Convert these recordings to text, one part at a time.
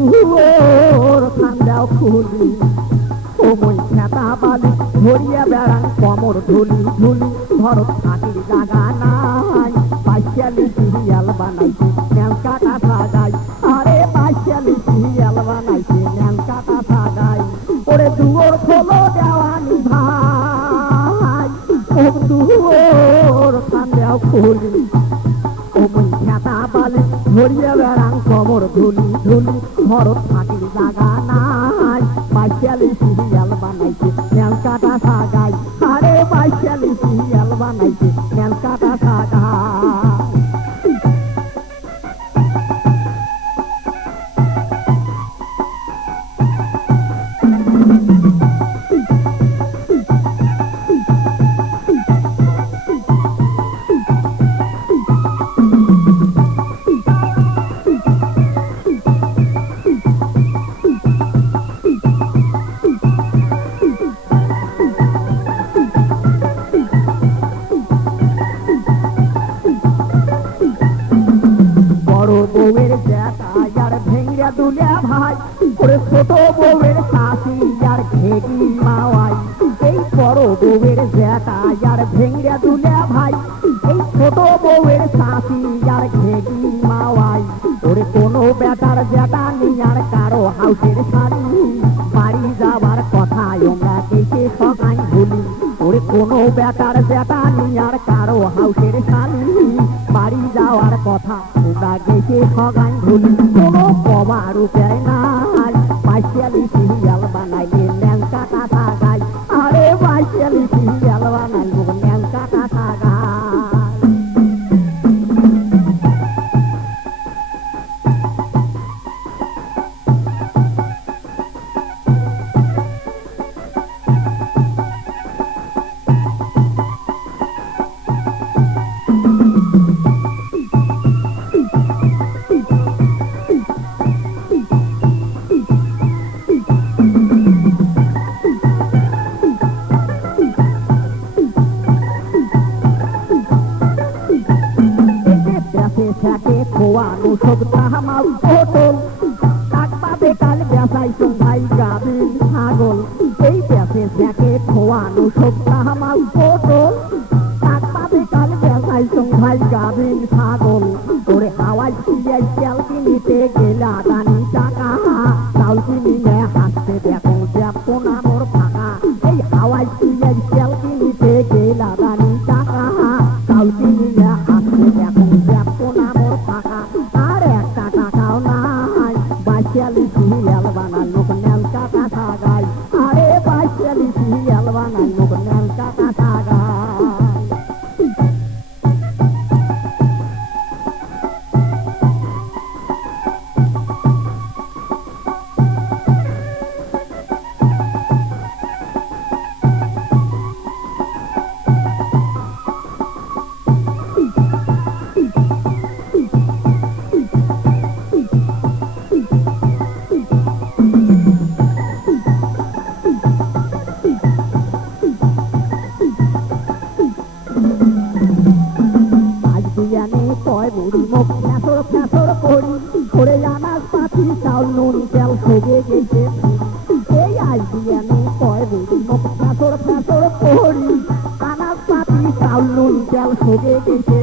ওর ঠান্ডাও খুলি ওমই খেতা বালি ধরিয়া বেড়ান কমর ধুলি ধুলি। ভরত থাকির জাগা নাই পাইশালি সিরিয়াল বানাইছি ন্যান কাটা সাগাই আরে পাইশালি সিরিয়াল বানাইছি কাটা সাগাই ওরে দুয়োর খোলো দেওয়ানি ধরিয়া বেড়াং খবর ধুলি ধুলি ঘরত থাকির জাগা নাই। বাইশালি সিরিয়াল বানাইছে নেল কাটা সাগাই। আরে বাইশালি সিরিয়াল বানাইছে নেল দুলিয়া ভাই, ওরে ছোট বউয়ের শাশি আর ঘেগি মাওয়াই। এই বড় বউয়ের জ্যাঠা আর ভেঙ্গা দুলিয়া ভাই, এই ছোট বউয়ের শাশি আর ঘেগি মাওয়াই। ওরে কোনো বেটার জ্যাঠা নিয়ার কারও হাউসের শাড়ি বাড়ি যাবার কথা আমরা কেসে সকাই ভুলি ওরে কোনো বেটার জ্যাঠা নিয়ার কারও হাউসের তোমরা খগান ভুলি কোনো কবার উপায় নাই। পাশিয়ালি সিরিয়াল বানাইলে সব তাহামাল পটল কাক পাবে কাল ব্যাসাই ভাই গাবিন ছাগল। এই ব্যাসে থাকে খোয়ানো সব তাহামাল গেলা টাকা। চাউল কিনিলে বুড়ি মুখ ফ্যাসর ফ্যাসর করি করে আনাজ পাতি চাউল নুন, তেল সবে গেছে এই আজ বিয়ানে কয় বুড়ি মুখ ফ্যাসর ফ্যাসর করি আনাজ পাতি চাউল নুন, তেল সবে গেছে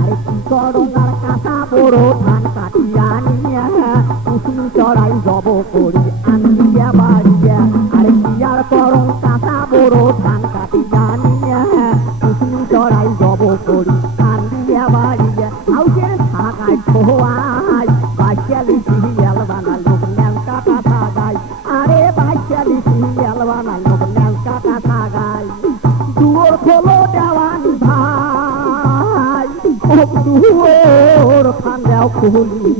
আরে কি করো আর কাঁচা বড় ধান কাটিয়া নিয়া কুসুম চড়াই জব করি। থাকায় খোয়াই বাচ্চালি সিরিয়াল বানালো নেল কাটা থাকাই আরে বাচ্চালি সিরিয়াল বানালো নেল কাটা থাকাই দুয়োর খোলো দেওয়ানি ভাই ও দুয়োর ঠান্ডাও খুলি।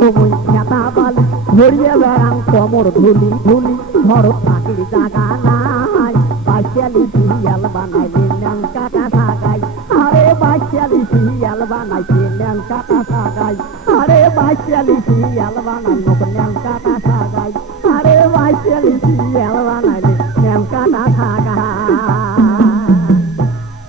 ওই খেতা বালি ধরিয়া বেড়াং কমর ধুলি ধুলি, ঘর থাকির জাগা নাই। বাচ্চালি সিরিয়াল বানাইলে ন্যাং কাটা থাকাই আরে বাচ্চালি সিরিয়াল বানাইছে ন্যাং কাটা থাকাই আরে বাচ্চালি সিরিয়াল বানাইলো ন্যাং কাটা